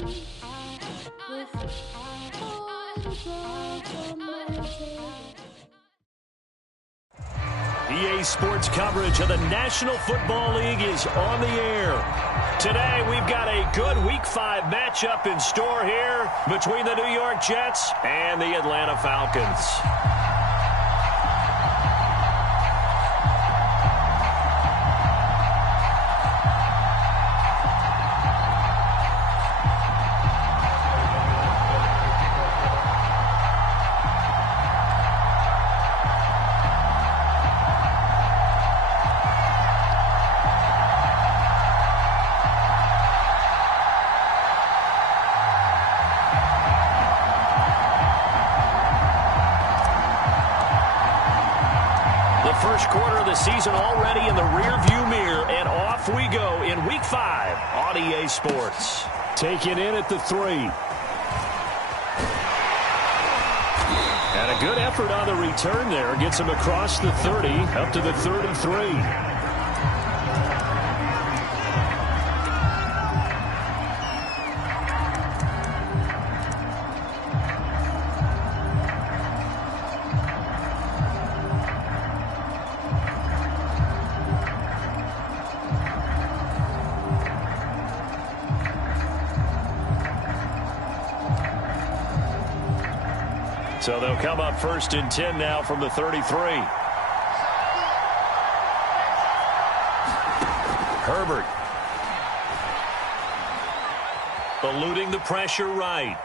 EA Sports coverage of the National Football League is on the air. Today, we've got a good Week 5 matchup in store here between the New York Jets and the Atlanta Falcons. First quarter of the season already in the rearview mirror, and off we go in Week 5 on EA Sports. Taken in at the 3. And a good effort on the return there. Gets him across the 30, up to the 3rd and 3. So they'll come up 1st and 10 now from the 33. Herbert. Eluding the pressure right.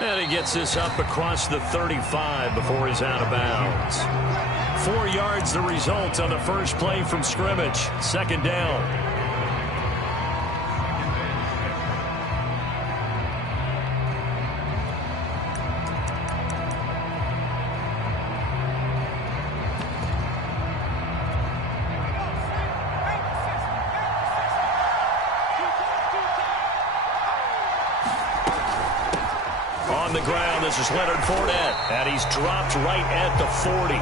And he gets this up across the 35 before he's out of bounds. 4 yards the result on the first play from scrimmage. 2nd down. On the ground, this is Leonard Fournette, and he's dropped right at the 40.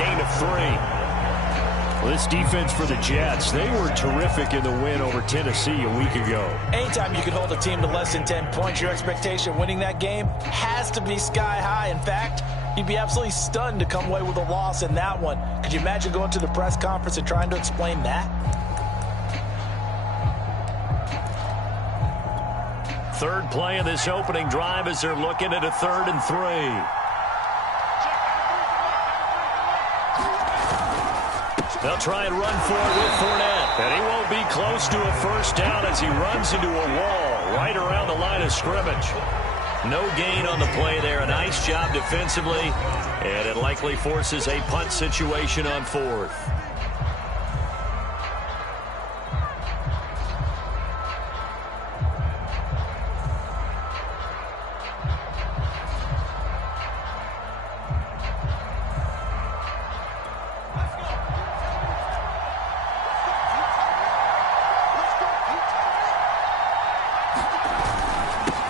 Gain of 3. Well, this defense for the Jets, they were terrific in the win over Tennessee a week ago. Anytime you can hold a team to less than 10 points, your expectation winning that game has to be sky high. In fact, you'd be absolutely stunned to come away with a loss in that one. Could you imagine going to the press conference and trying to explain that? Third play of this opening drive as they're looking at a 3rd and 3. They'll try and run for it with Fournette. And he won't be close to a first down as he runs into a wall right around the line of scrimmage. No gain on the play there. A nice job defensively. And it likely forces a punt situation on 4th.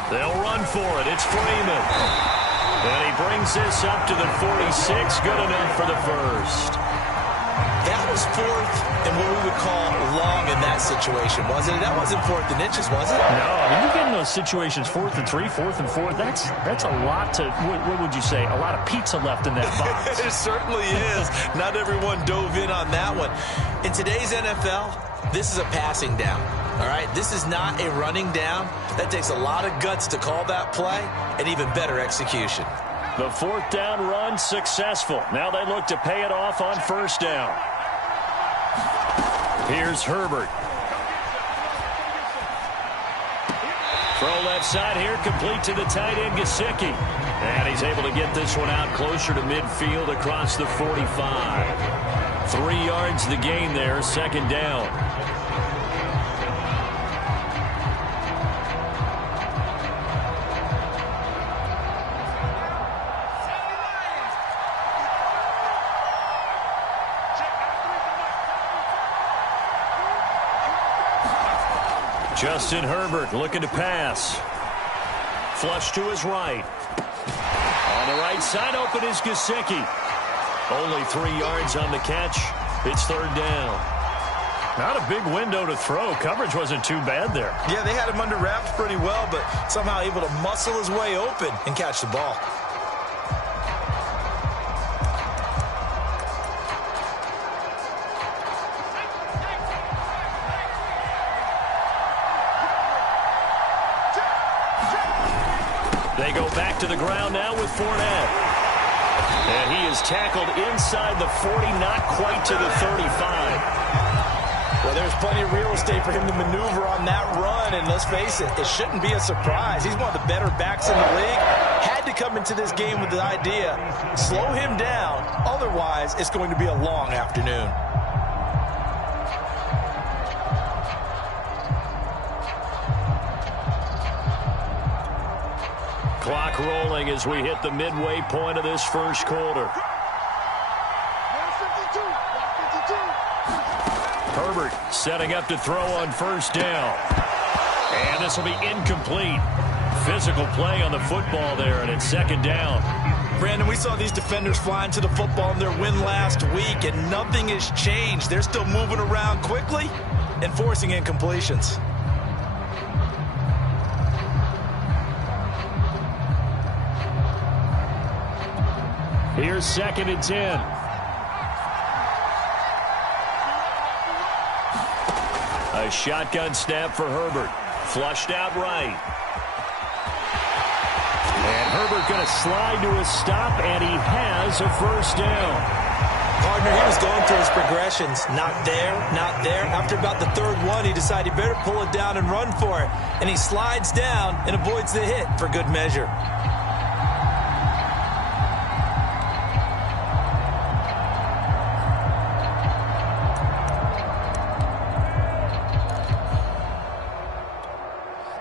They'll run for it. It's Freeman. And he brings this up to the 46. Good enough for the first. That was 4th and what we would call long in that situation, wasn't it? That wasn't 4th and inches, was it? No, I mean, you get in those situations, 4th and 3, 4th and 4. That's a lot to, what would you say, a lot of pizza left in that box. It certainly is. Not everyone dove in on that one. In today's NFL, this is a passing down. All right, this is not a running down. That takes a lot of guts to call that play and even better execution. The 4th down run successful. Now they look to pay it off on 1st down. Here's Herbert. Throw left side here, complete to the tight end, Gesicki. And he's able to get this one out closer to midfield across the 45. 3 yards the gain there, 2nd down. Justin Herbert looking to pass. Flush to his right. On the right side, open is Gesicki. Only 3 yards on the catch. It's 3rd down. Not a big window to throw. Coverage wasn't too bad there. Yeah, they had him under wraps pretty well, but somehow able to muscle his way open and catch the ball. They go back to the ground now with Fournette. And he is tackled inside the 40, not quite to the 35. Well, there's plenty of real estate for him to maneuver on that run, and let's face it, it shouldn't be a surprise. He's one of the better backs in the league. Had to come into this game with the idea, slow him down, otherwise it's going to be a long afternoon. Clock rolling as we hit the midway point of this first quarter. Herbert setting up to throw on first down. And this will be incomplete. Physical play on the football there, and it's second down. Brandon, we saw these defenders flying to the football in their win last week, and nothing has changed. They're still moving around quickly and forcing incompletions. Here's 2nd and 10. A shotgun snap for Herbert. Flushed out right. And Herbert going to slide to a stop, and he has a first down. Partner, he was going through his progressions. Not there, not there. After about the third one, he decided he better pull it down and run for it. And he slides down and avoids the hit for good measure.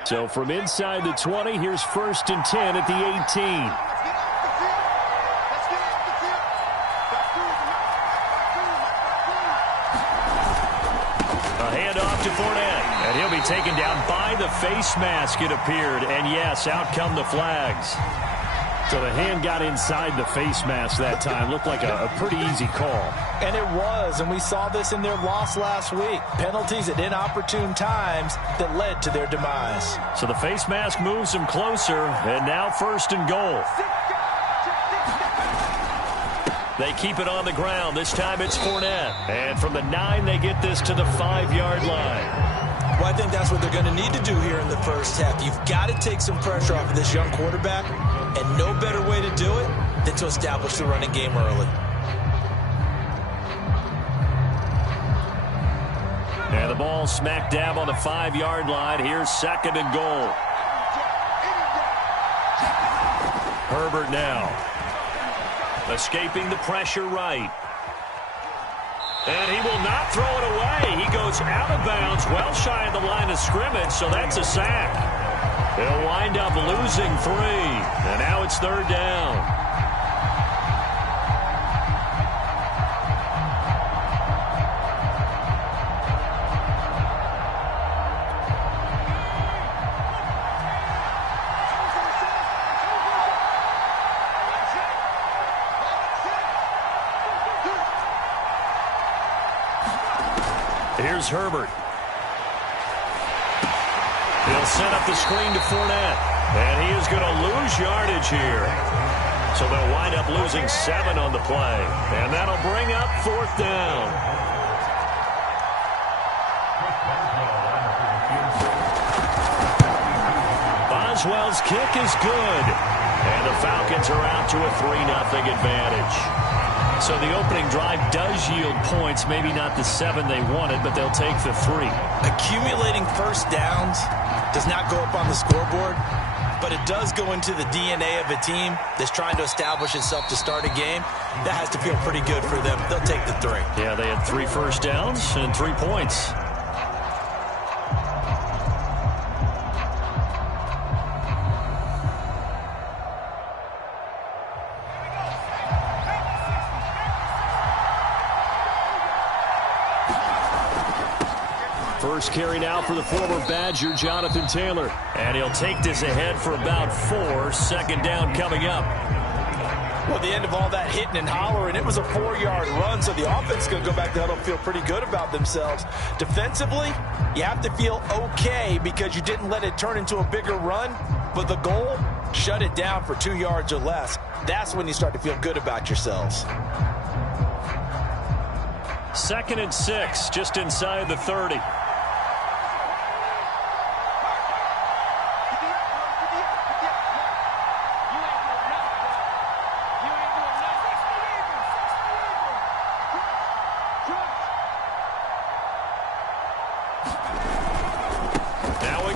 So from inside the 20, here's 1st and 10 at the 18. A handoff to Fournette, and he'll be taken down by the face mask, it appeared. And yes, out come the flags. So the hand got inside the face mask that time. Looked like a pretty easy call. And it was, and we saw this in their loss last week. Penalties at inopportune times that led to their demise. So the face mask moves them closer, and now 1st and goal. They keep it on the ground. This time it's Fournette. And from the 9, they get this to the 5-yard line. Well, I think that's what they're going to need to do here in the first half. You've got to take some pressure off of this young quarterback, and no better way to do it than to establish the running game early. And the ball smack dab on the 5-yard line. Here's 2nd and goal. Herbert now. Escaping the pressure right. And he will not throw it away. He goes out of bounds, well shy of the line of scrimmage, so that's a sack. He'll wind up losing 3. And now it's 3rd down. Here's Herbert. He'll set up the screen to Fournette. And he is going to lose yardage here. So they'll wind up losing 7 on the play. And that'll bring up 4th down. Boswell's kick is good. And the Falcons are out to a 3-0 advantage. So the opening drive does yield points, maybe not the 7 they wanted, but they'll take the 3. Accumulating first downs does not go up on the scoreboard, but it does go into the DNA of a team that's trying to establish itself to start a game. That has to feel pretty good for them. They'll take the 3. Yeah, they had 3 first downs and 3 points. First carry now for the former Badger, Jonathan Taylor. And he'll take this ahead for about 4. 2nd down coming up. Well, at the end of all that hitting and hollering, it was a 4-yard run, so the offense is going to go back to huddle and feel pretty good about themselves. Defensively, you have to feel okay because you didn't let it turn into a bigger run, but the goal, shut it down for 2 yards or less. That's when you start to feel good about yourselves. 2nd and 6, just inside the 30.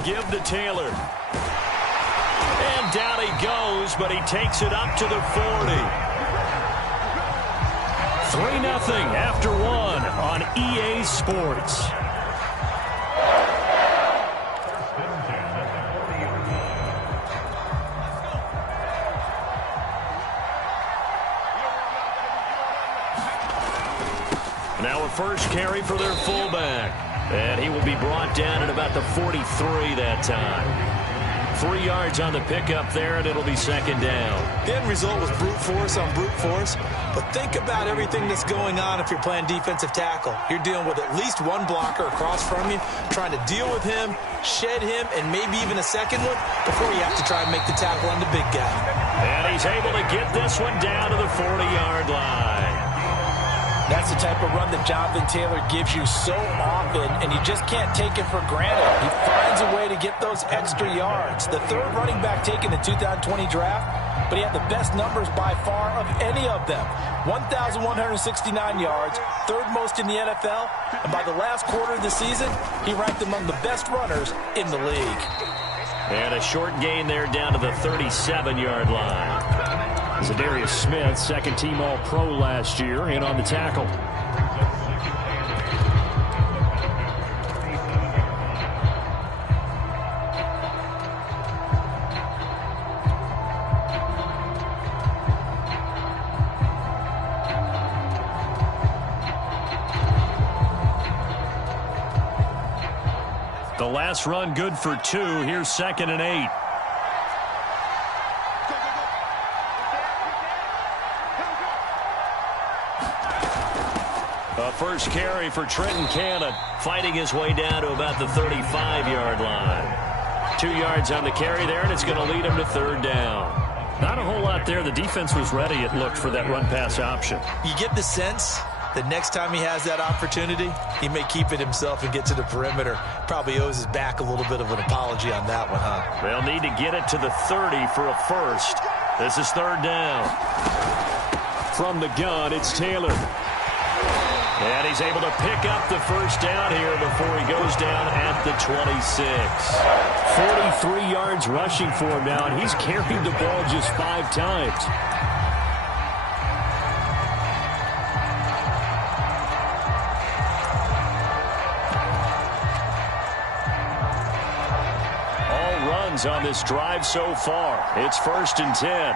Give to Taylor. And down he goes, but he takes it up to the 40. 3-0 after 1 on EA Sports. Now a first carry for their fullback. And he will be brought down at about the 43 that time. 3 yards on the pickup there, and it'll be 2nd down. The end result was brute force on brute force. But think about everything that's going on if you're playing defensive tackle. You're dealing with at least one blocker across from you, trying to deal with him, shed him, and maybe even a second one before you have to try and make the tackle on the big guy. And he's able to get this one down to the 40-yard line. That's the type of run that Jonathan Taylor gives you so often, and you just can't take it for granted. He finds a way to get those extra yards. The 3rd running back taken in the 2020 draft, but he had the best numbers by far of any of them. 1,169 yards, 3rd most in the NFL, and by the last quarter of the season, he ranked among the best runners in the league. And a short gain there down to the 37-yard line. Zadarius Smith, 2nd-team All-Pro last year, in on the tackle. The last run good for 2. Here's 2nd and 8. First carry for Trenton Cannon, fighting his way down to about the 35-yard line. 2 yards on the carry there, and it's going to lead him to 3rd down. Not a whole lot there. The defense was ready, it looked, for that run-pass option. You get the sense that next time he has that opportunity, he may keep it himself and get to the perimeter. Probably owes his back a little bit of an apology on that one, huh? They'll need to get it to the 30 for a first. This is 3rd down. From the gun, it's Taylor. And he's able to pick up the first down here before he goes down at the 26. 43 yards rushing for him now, and he's carried the ball just 5 times. All runs on this drive so far. It's 1st and 10.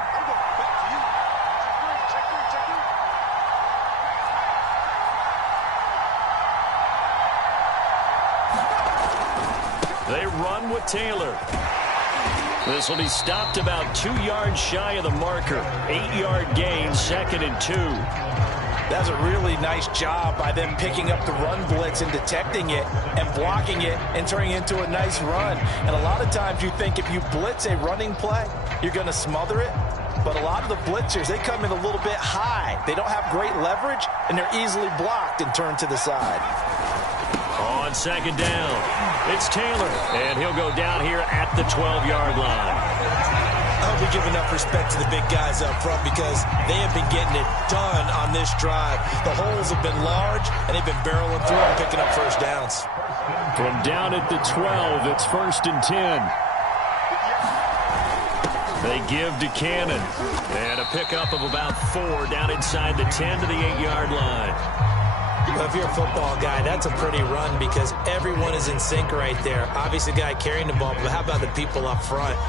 They run with Taylor. This will be stopped about 2 yards shy of the marker. 8-yard gain, 2nd and 2. That's a really nice job by them picking up the run blitz and detecting it and blocking it and turning it into a nice run. And a lot of times you think if you blitz a running play, you're going to smother it. But a lot of the blitzers, they come in a little bit high. They don't have great leverage, and they're easily blocked and turned to the side. On 2nd down, it's Taylor, and he'll go down here at the 12-yard line. I hope we give enough respect to the big guys up front because they have been getting it done on this drive. The holes have been large, and they've been barreling through and picking up first downs. From down at the 12, it's 1st and 10. They give to Cannon, and a pickup of about 4 down inside the 10 to the 8-yard line. Well, if you're a football guy, that's a pretty run because everyone is in sync right there. Obviously, the guy carrying the ball, but how about the people up front?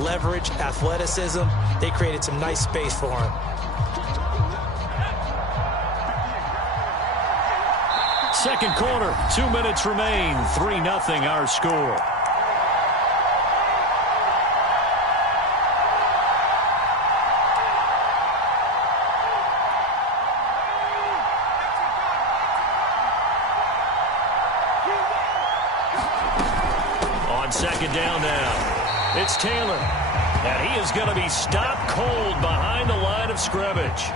Leverage, athleticism, they created some nice space for him. Second quarter, 2 minutes remain, 3-0 our score. down now. It's Taylor. And he is going to be stopped cold behind the line of scrimmage.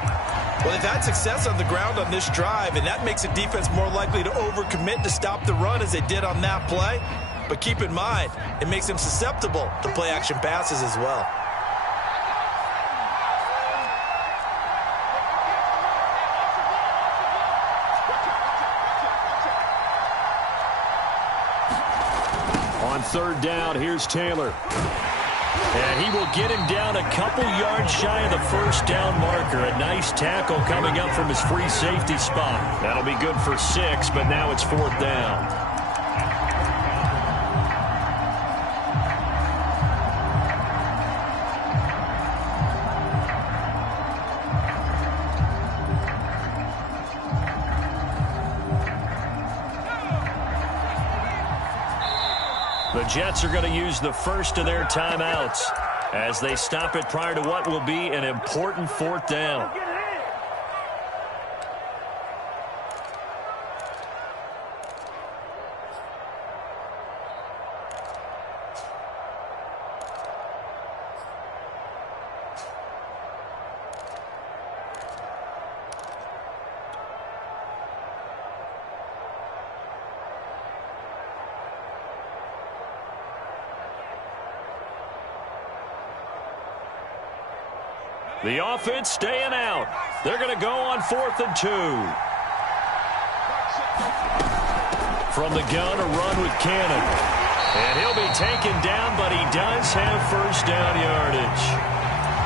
Well, they've had success on the ground on this drive, and that makes the defense more likely to overcommit to stop the run as they did on that play. But keep in mind, it makes them susceptible to play-action passes as well. On third down, here's Taylor. And he will get him down a couple yards shy of the first down marker. A nice tackle coming up from his free safety spot. That'll be good for 6, but now it's fourth down. The Jets are going to use the first of their timeouts as they stop it prior to what will be an important fourth down. The offense staying out. They're going to go on 4th and 2. From the gun, a run with Cannon. And he'll be taken down, but he does have first down yardage.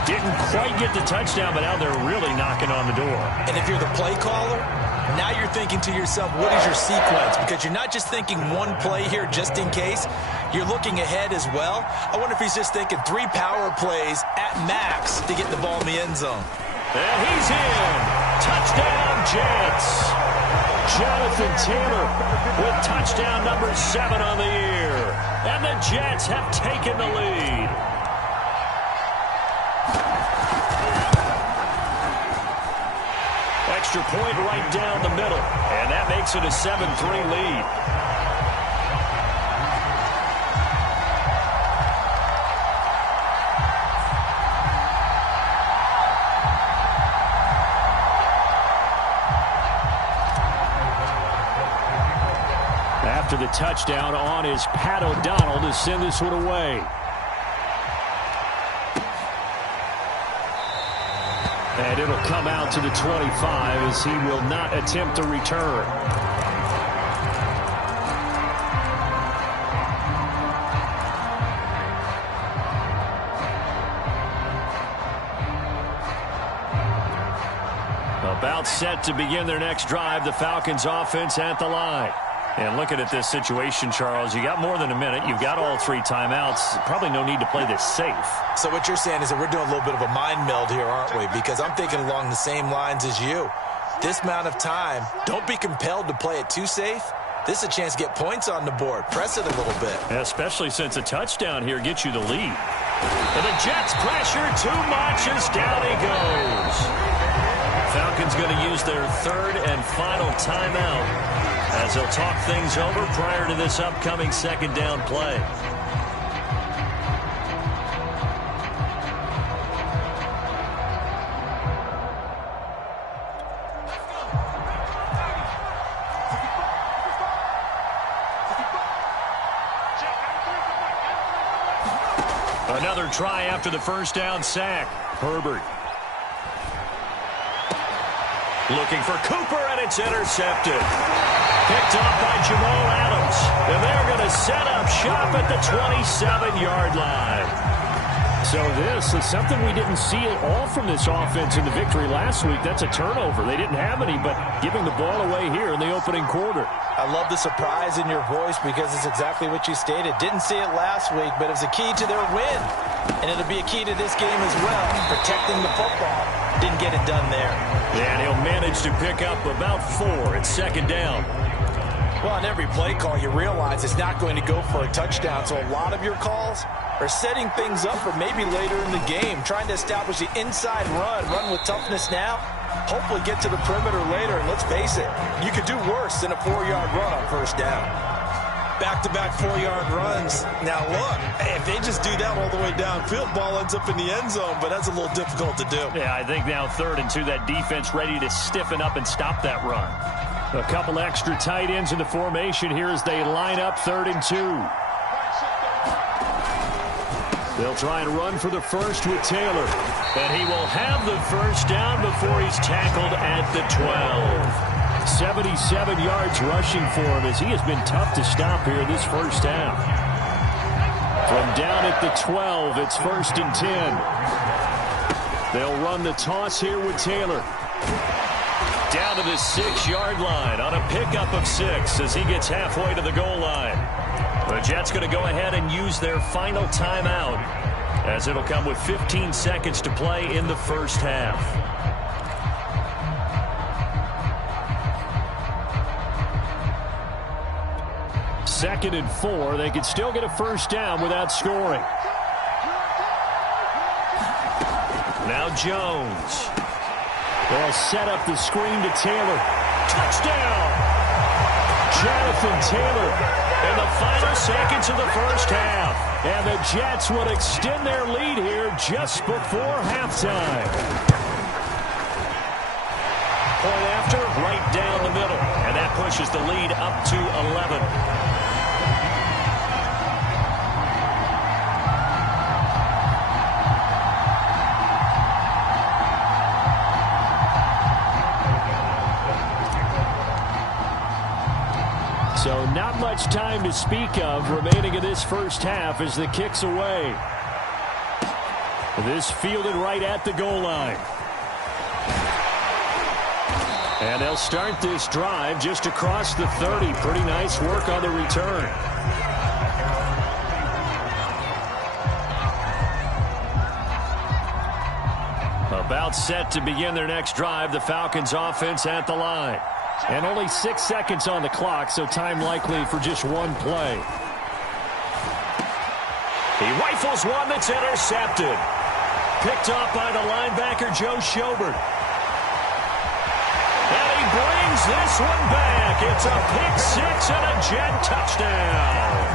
Didn't quite get the touchdown, but now they're really knocking on the door. And if you're the play caller, now you're thinking to yourself, what is your sequence? Because you're not just thinking one play here just in case. You're looking ahead as well. I wonder if he's just thinking 3 power plays at max to get the ball in the end zone. And he's in. Touchdown, Jets. Jonathan Taylor with touchdown number 7 on the year. And the Jets have taken the lead. Extra point right down the middle. And that makes it a 7-3 lead. After the touchdown, on is Pat O'Donnell to send this one away. And it'll come out to the 25 as he will not attempt to return. About set to begin their next drive, the Falcons offense at the line. And looking at this situation, Charles, you got more than a minute. You've got all 3 timeouts. Probably no need to play this safe. So what you're saying is that we're doing a little bit of a mind meld here, aren't we? Because I'm thinking along the same lines as you. This amount of time, don't be compelled to play it too safe. This is a chance to get points on the board. Press it a little bit. Especially since a touchdown here gets you the lead. And the Jets pressure too much as down he goes. Falcons going to use their 3rd and final timeout as they'll talk things over prior to this upcoming 2nd down play. Another try after the first down sack. Herbert. Looking for Cooper, and it's intercepted. Picked off by Jamal Adams. And they're going to set up shop at the 27-yard line. So this is something we didn't see at all from this offense in the victory last week. That's a turnover. They didn't have any, but giving the ball away here in the opening quarter. I love the surprise in your voice because it's exactly what you stated. Didn't see it last week, but it was a key to their win. And it'll be a key to this game as well, protecting the football. Didn't get it done there. And he'll manage to pick up about 4 at 2nd down. Well, on every play call, you realize it's not going to go for a touchdown. So a lot of your calls are setting things up for maybe later in the game, trying to establish the inside run with toughness now, hopefully get to the perimeter later. And let's face it, you could do worse than a 4-yard run on first down. back-to-back 4-yard runs. Now, look, if they just do that all the way downfield, ball ends up in the end zone, but that's a little difficult to do. Yeah, I think now 3rd and 2, that defense ready to stiffen up and stop that run. A couple extra tight ends in the formation here as they line up 3rd and 2. They'll try and run for the first with Taylor. And he will have the first down before he's tackled at the 12. 77 yards rushing for him as he has been tough to stop here this first half. From down at the 12, it's 1st and 10. They'll run the toss here with Taylor. Down to the 6-yard line on a pickup of 6 as he gets halfway to the goal line. The Jets going to go ahead and use their final timeout as it'll come with 15 seconds to play in the first half. Second and 4. They could still get a first down without scoring. Now Jones. They'll set up the screen to Taylor. Touchdown! Jonathan Taylor in the final seconds of the first half. And the Jets will extend their lead here just before halftime. Point after, right down the middle. And that pushes the lead up to 11. So not much time to speak of remaining in this first half as the kick's away. This fielded right at the goal line. And they'll start this drive just across the 30. Pretty nice work on the return. About set to begin their next drive, the Falcons offense at the line. And only 6 seconds on the clock, so time likely for just one play. He rifles one that's intercepted. Picked off by the linebacker, Joe Schobert. And he brings this one back. It's a pick 6 and a Jet touchdown.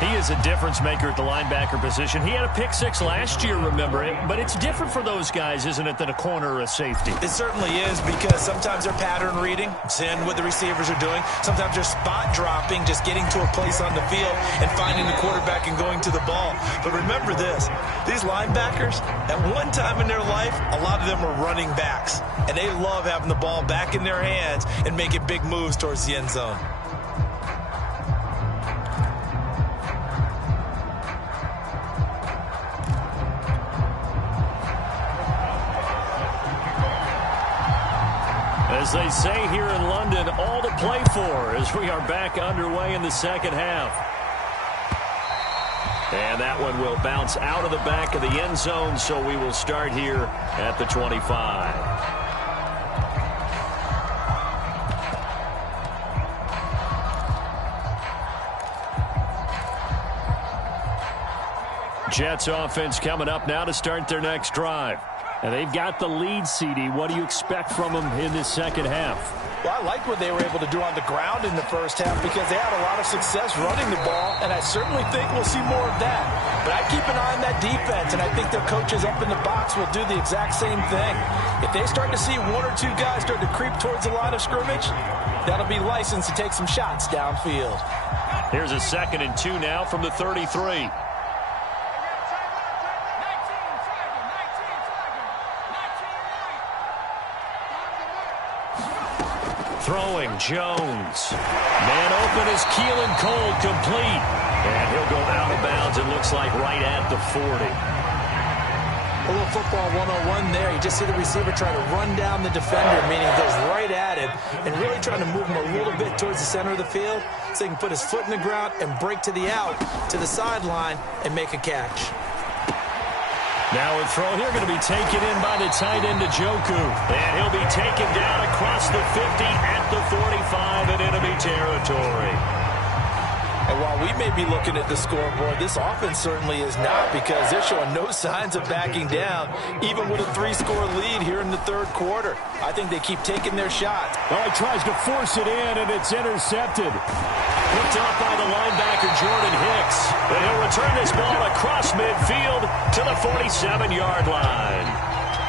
He is a difference maker at the linebacker position. He had a pick 6 last year, remember it. But it's different for those guys, isn't it, than a corner or a safety? It certainly is, because sometimes they're pattern reading, seeing what the receivers are doing. Sometimes they're spot dropping, just getting to a place on the field and finding the quarterback and going to the ball. But remember this, these linebackers, at one time in their life, a lot of them were running backs. And they love having the ball back in their hands and making big moves towards the end zone. As they say here in London, all to play for as we are back underway in the second half. And that one will bounce out of the back of the end zone, so we will start here at the 25. Jets offense coming up now to start their next drive. And they've got the lead, CD. What do you expect from them in this second half? Well, I like what they were able to do on the ground in the first half because they had a lot of success running the ball, and I certainly think we'll see more of that. But I keep an eye on that defense, and I think their coaches up in the box will do the exact same thing. If they start to see 1 or 2 guys start to creep towards the line of scrimmage, that'll be licensed to take some shots downfield. Here's a 2nd and 2 now from the 33. Throwing, Jones. Man open is Keelan Cole, complete. And he'll go out of bounds, it looks like, right at the 40. A little football 101 there. You just see the receiver trying to run down the defender, meaning he goes right at him, and really trying to move him a little bit towards the center of the field so he can put his foot in the ground and break to the out, to the sideline, and make a catch. Now a throw here going to be taken in by the tight end, Njoku. And he'll be taken down across the 50 at the 45 in enemy territory. And while we may be looking at the scoreboard, this offense certainly is not, because they're showing no signs of backing down, even with a 3-score lead here in the third quarter. I think they keep taking their shots. Oh, he tries to force it in, and it's intercepted. Picked up by the linebacker, Jordan Hicks. And he'll return this ball across midfield to the 47-yard line.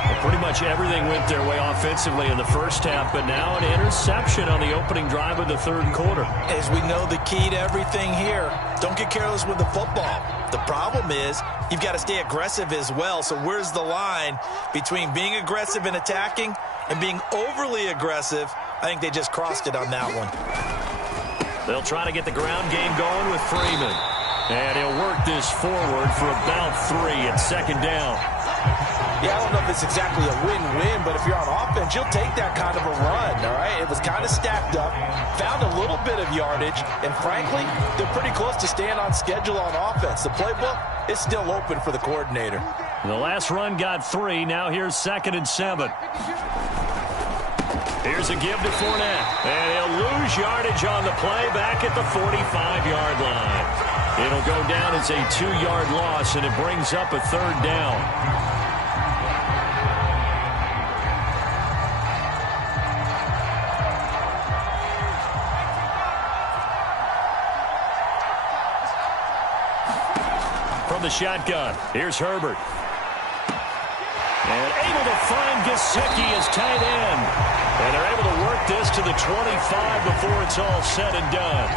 Well, pretty much everything went their way offensively in the first half, but now an interception on the opening drive of the third quarter. As we know, the key to everything here, don't get careless with the football. The problem is you've got to stay aggressive as well. So where's the line between being aggressive and attacking and being overly aggressive? I think they just crossed it on that one. They'll try to get the ground game going with Freeman. And he'll work this forward for about 3 at second down. Yeah, I don't know if it's exactly a win-win, but if you're on offense, you'll take that kind of a run, all right? It was kind of stacked up, found a little bit of yardage, and frankly, they're pretty close to staying on schedule on offense. The playbook is still open for the coordinator. The last run got 3. Now here's 2nd and 7. Here's a give to Fournette, and he'll lose yardage on the play back at the 45-yard line. It'll go down as a 2-yard loss, and it brings up a 3rd down. From the shotgun, here's Herbert. And able to find Gesicki as tight end. And they're able to work this to the 25 before it's all said and done.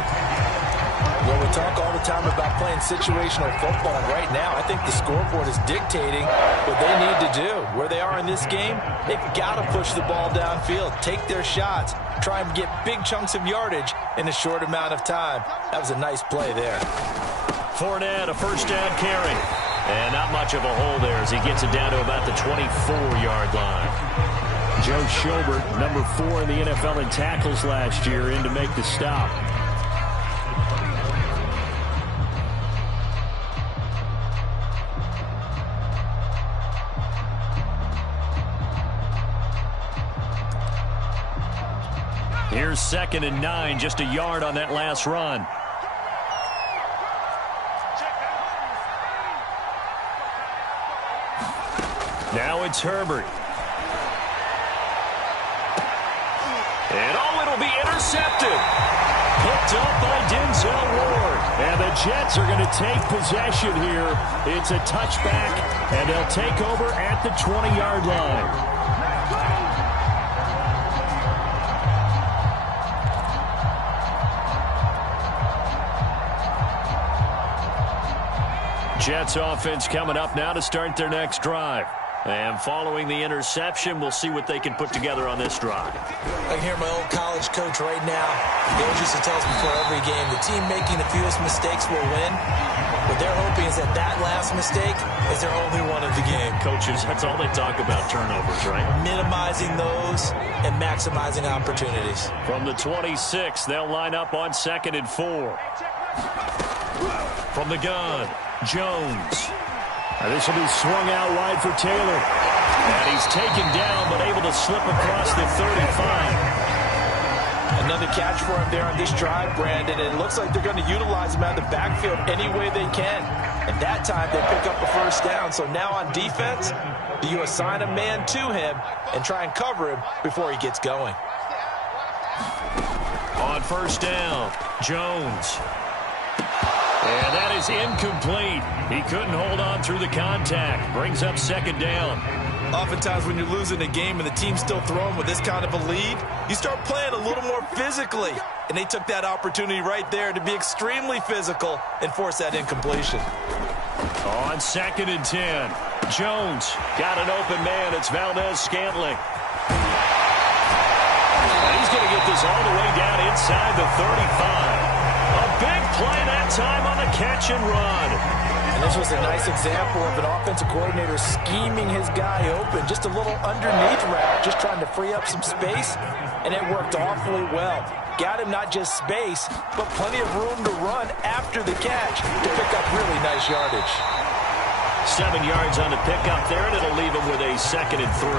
Well, we talk all the time about playing situational football. And right now, I think the scoreboard is dictating what they need to do. Where they are in this game, they've got to push the ball downfield, take their shots, try and get big chunks of yardage in a short amount of time. That was a nice play there. Fournette, a first down carry. And not much of a hole there as he gets it down to about the 24-yard line. Joe Schobert, number 4 in the NFL in tackles last year, in to make the stop. Here's 2nd and 9, just a yard on that last run. Now it's Herbert. And it'll be intercepted. Picked up by Denzel Ward. And the Jets are going to take possession here. It's a touchback, and they'll take over at the 20-yard line. Jets offense coming up now to start their next drive. And following the interception, we'll see what they can put together on this drive. I can hear my old college coach right now. He always used to tell us before every game, the team making the fewest mistakes will win. What they're hoping is that last mistake is their only one of the game. Coaches, that's all they talk about, turnovers, right? Minimizing those and maximizing opportunities. From the 26, they'll line up on 2nd and 4. From the gun, Jones. This will be swung out wide for Taylor. And he's taken down, but able to slip across the 35. Another catch for him there on this drive, Brandon. And it looks like they're going to utilize him out of the backfield any way they can. And that time they pick up a first down. So now on defense, do you assign a man to him and try and cover him before he gets going? On first down, Jones. And that is incomplete. He couldn't hold on through the contact. Brings up 2nd down. Oftentimes when you're losing a game and the team's still throwing with this kind of a lead, you start playing a little more physically. And they took that opportunity right there to be extremely physical and force that incompletion. On 2nd and 10, Jones got an open man. It's Valdez-Scantling. And he's going to get this all the way down inside the 35. A big play that time on the catch and run. And this was a nice example of an offensive coordinator scheming his guy open. Just a little underneath route, just trying to free up some space, and it worked awfully well. Got him not just space, but plenty of room to run after the catch to pick up really nice yardage. 7 yards on the pickup there, and it'll leave him with a 2nd and 3.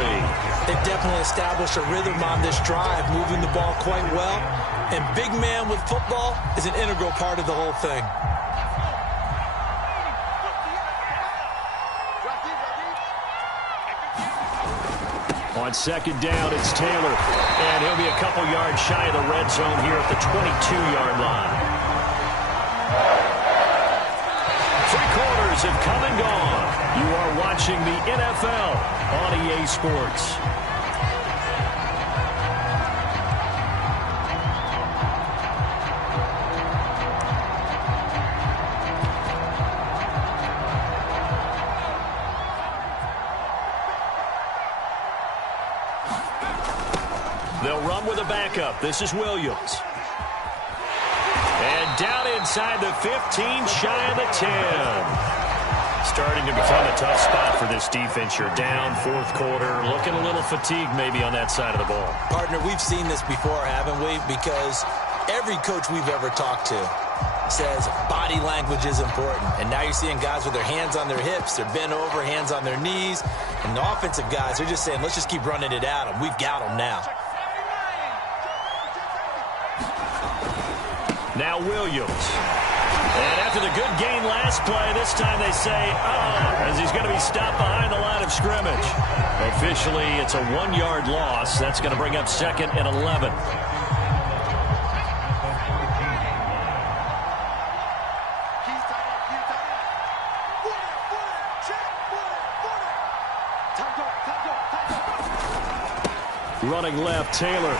They've definitely established a rhythm on this drive, moving the ball quite well. And big man with football is an integral part of the whole thing. On 2nd down, it's Taylor. And he'll be a couple yards shy of the red zone here at the 22-yard line. 3 quarters have come and gone. You are watching the NFL on EA Sports. They'll run with a backup. This is Williams. And down inside the 15, shy of the 10. Starting to become a tough spot for this defense. You're down, 4th quarter, looking a little fatigued maybe on that side of the ball. Partner, we've seen this before, haven't we? Because every coach we've ever talked to says body language is important. And now you're seeing guys with their hands on their hips, they're bent over, hands on their knees. And the offensive guys, they're just saying, let's just keep running it at them. We've got them now. Now Williams. And after the good gain last play, this time they say, as he's going to be stopped behind the line of scrimmage. Officially, it's a 1-yard loss. That's going to bring up 2nd and 11. Running left, Taylor.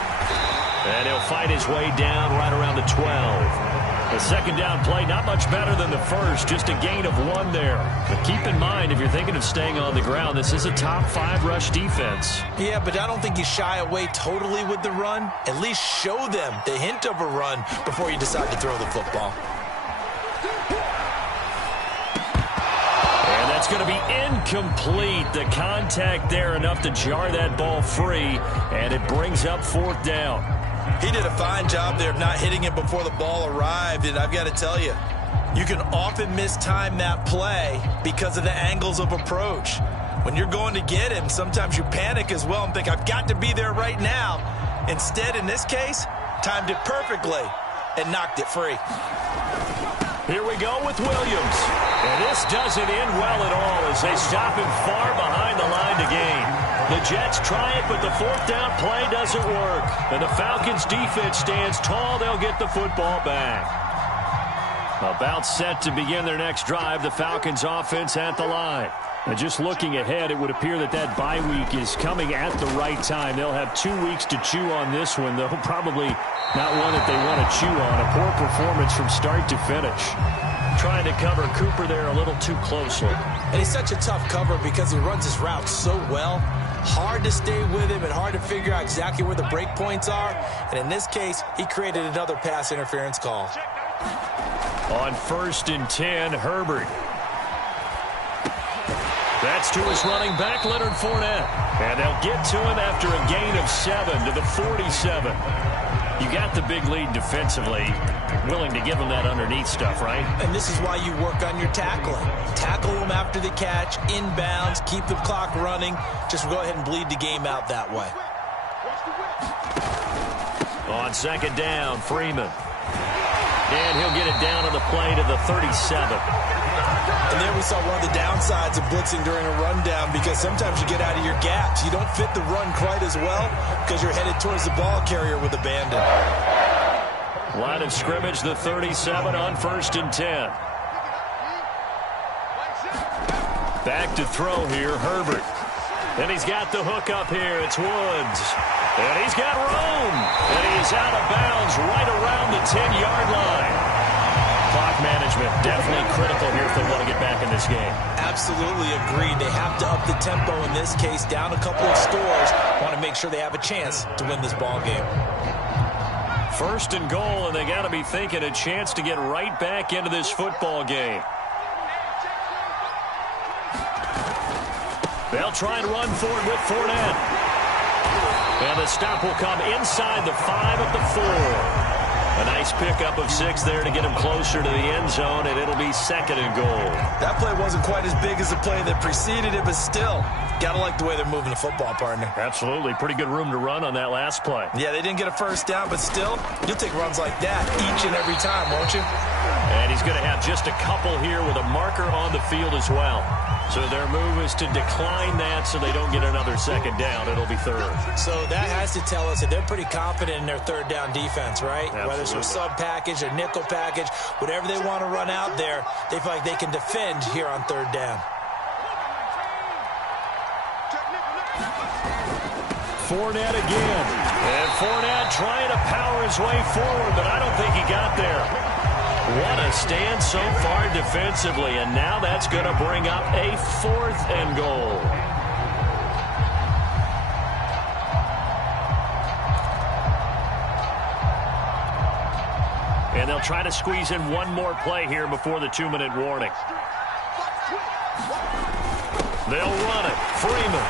And he'll fight his way down right around the 12. The 2nd down play, not much better than the first, just a gain of 1 there. But keep in mind, if you're thinking of staying on the ground, this is a top 5 rush defense. Yeah, but I don't think you shy away totally with the run. At least show them the hint of a run before you decide to throw the football. And that's going to be incomplete. The contact there enough to jar that ball free, and it brings up 4th down. He did a fine job there of not hitting it before the ball arrived, and I've got to tell you, you can often mistime that play because of the angles of approach. When you're going to get him, sometimes you panic as well and think, I've got to be there right now. Instead, in this case, timed it perfectly and knocked it free. Here we go with Williams. And this doesn't end well at all as they stop him far behind the line to gain. The Jets try it, but the 4th down play doesn't work. And the Falcons' defense stands tall. They'll get the football back. About set to begin their next drive, the Falcons' offense at the line. And just looking ahead, it would appear that that bye week is coming at the right time. They'll have 2 weeks to chew on this one, though probably not one that they want to chew on. A poor performance from start to finish. Trying to cover Cooper there a little too closely. And he's such a tough cover because he runs his route so well. Hard to stay with him and hard to figure out exactly where the break points are. And in this case, he created another pass interference call. On 1st and 10, Herbert. That's to his running back, Leonard Fournette. And they'll get to him after a gain of 7 to the 47. You got the big lead defensively. Willing to give him that underneath stuff, right? And this is why you work on your tackling. Tackle them after the catch, inbounds, keep the clock running. Just go ahead and bleed the game out that way. On 2nd down, Freeman. And he'll get it down on the play to the 37. And there we saw one of the downsides of blitzing during a rundown because sometimes you get out of your gaps. You don't fit the run quite as well because you're headed towards the ball carrier with abandon. Line of scrimmage, the 37 on 1st and 10. Back to throw here, Herbert. And he's got the hook up here. It's Woods. And he's got room. And he's out of bounds right around the 10-yard line. Clock management definitely critical here if they want to get back in this game. Absolutely agreed. They have to up the tempo in this case, down a couple of scores. Want to make sure they have a chance to win this ball game. 1st and goal, and they got to be thinking a chance to get right back into this football game. They'll try and run for it with Fournette. And the stop will come inside the 5 at the 4. A nice pickup of 6 there to get him closer to the end zone, and it'll be 2nd and goal. That play wasn't quite as big as the play that preceded it, but still, got to like the way they're moving the football, partner. Absolutely. Pretty good room to run on that last play. Yeah, they didn't get a first down, but still, you'll take runs like that each and every time, won't you? And he's going to have just a couple here with a marker on the field as well. So their move is to decline that so they don't get another 2nd down. It'll be 3rd. So that has to tell us that they're pretty confident in their 3rd down defense, right? Absolutely. Whether it's a sub package or nickel package, whatever they want to run out there, they feel like they can defend here on 3rd down. Fournette again. And Fournette trying to power his way forward, but I don't think he got there. What a stand so far defensively, and now that's going to bring up a 4th and goal. And they'll try to squeeze in one more play here before the 2-minute warning. They'll run it. Freeman.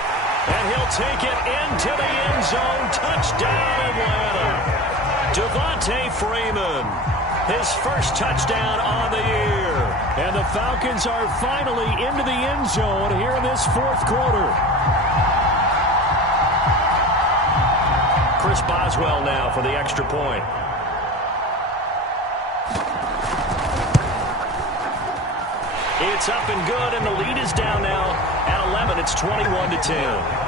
And he'll take it into the end zone. Touchdown, Atlanta. Devontae Freeman. His first touchdown on the year. And the Falcons are finally into the end zone here in this 4th quarter. Chris Boswell now for the extra point. It's up and good, and the lead is down now at 11. It's 21-10.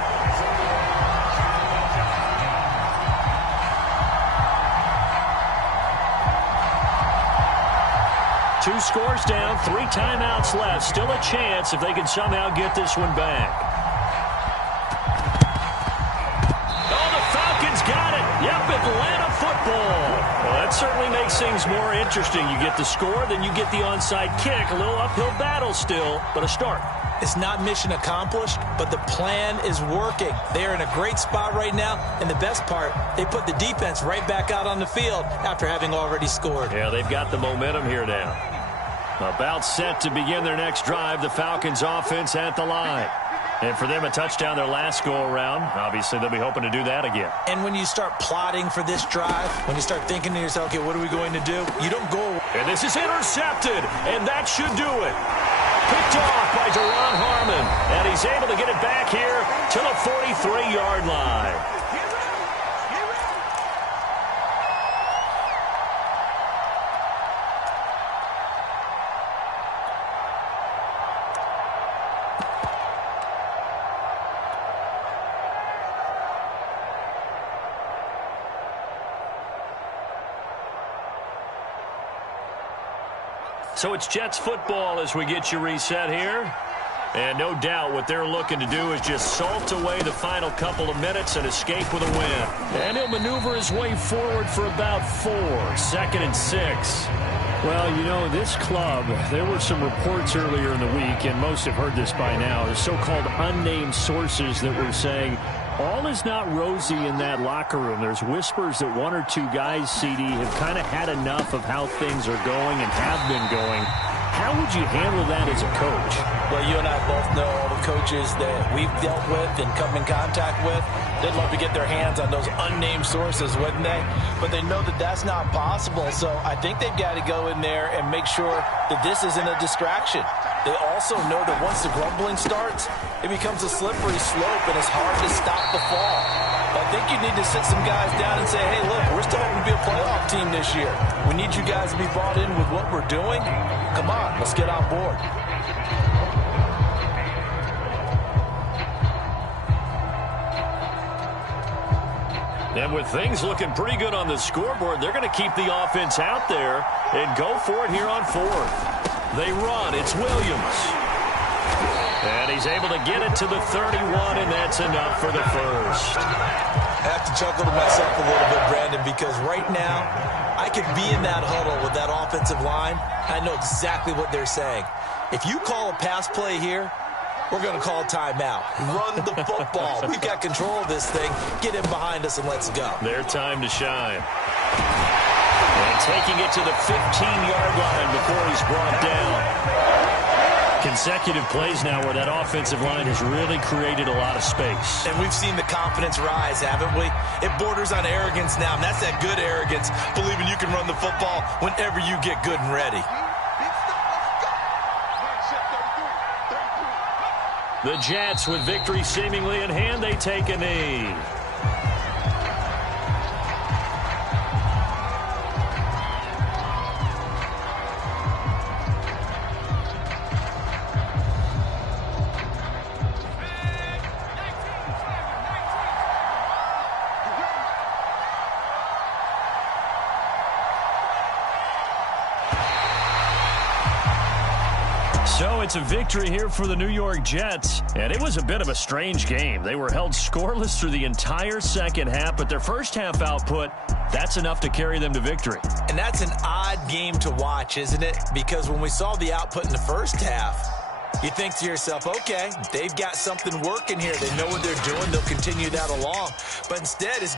2 scores down, 3 timeouts left. Still a chance if they can somehow get this one back. Oh, the Falcons got it. Yep, Atlanta football. Well, that certainly makes things more interesting. You get the score, then you get the onside kick. A little uphill battle still, but a start. It's not mission accomplished, but the plan is working. They're in a great spot right now, and the best part, they put the defense right back out on the field after having already scored. Yeah, they've got the momentum here now. About set to begin their next drive, the Falcons offense at the line. And for them, a touchdown their last go-around. Obviously, they'll be hoping to do that again. And when you start plotting for this drive, when you start thinking to yourself, okay, what are we going to do? You don't go. And this is intercepted, and that should do it. Picked off by Deron Harmon, and he's able to get it back here to the 43-yard line. So it's Jets football as we get you reset here. And no doubt what they're looking to do is just salt away the final couple of minutes and escape with a win. And he'll maneuver his way forward for about 4. 2nd and 6. Well, you know, this club, there were some reports earlier in the week, and most have heard this by now, the so-called unnamed sources that were saying all is not rosy in that locker room. There's whispers that 1 or 2 guys, CD, have kind of had enough of how things are going and have been going. How would you handle that as a coach? Well, you and I both know all the coaches that we've dealt with and come in contact with. They'd love to get their hands on those unnamed sources, wouldn't they? But they know that that's not possible, so I think they've got to go in there and make sure that this isn't a distraction. They also know that once the grumbling starts, it becomes a slippery slope, and it's hard to stop the fall. I think you need to sit some guys down and say, hey, look, we're still hoping to be a playoff team this year. We need you guys to be bought in with what we're doing. Come on, let's get on board. And with things looking pretty good on the scoreboard, they're going to keep the offense out there and go for it here on 4th. They run. It's Williams. And he's able to get it to the 31, and that's enough for the first. I have to chuckle to myself a little bit, Brandon, because right now I could be in that huddle with that offensive line. I know exactly what they're saying. If you call a pass play here, we're going to call a timeout. Run the football. We've got control of this thing. Get him behind us and let's go. Their time to shine. And taking it to the 15-yard line before he's brought down. Consecutive plays now where that offensive line has really created a lot of space. And we've seen the confidence rise, haven't we? It borders on arrogance now, and that's that good arrogance, believing you can run the football whenever you get good and ready. The Jets, with victory seemingly in hand, they take a knee. So it's a victory here for the New York Jets, and it was a bit of a strange game. They were held scoreless through the entire second half, but their first half output, that's enough to carry them to victory. And that's an odd game to watch, isn't it? Because when we saw the output in the first half, you think to yourself, okay, they've got something working here. They know what they're doing. They'll continue that along. But instead, it's